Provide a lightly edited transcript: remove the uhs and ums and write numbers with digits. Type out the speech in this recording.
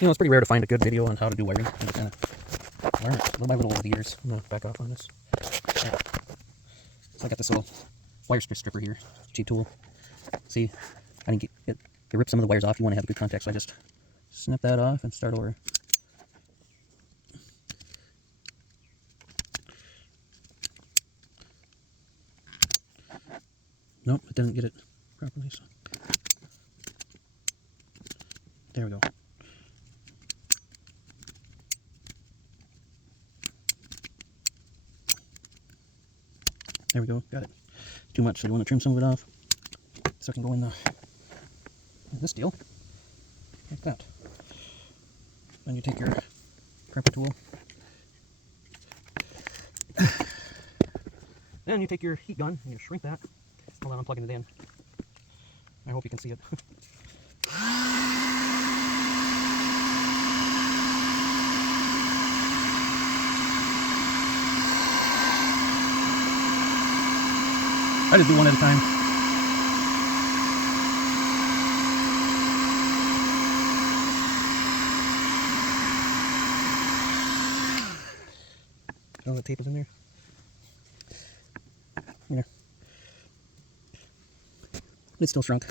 You know, it's pretty rare to find a good video on how to do wiring. I kind of learn it little by little over the years. I'm going to back off on this. Yeah. So I got this little wire stripper here. Cheap tool. See, I didn't get it. It ripped some of the wires off. You want to have a good contact, so I just snip that off and start over. Nope, it didn't get it properly. So. There we go. There we go, got it. Too much, so you want to trim some of it off. So it can go in this deal, like that. Then you take your crimping tool. Then you take your heat gun and you shrink that. Hold on, I'm plugging it in. I hope you can see it. I just do one at a time. Oh, the tape is in there. There. It's still shrunk.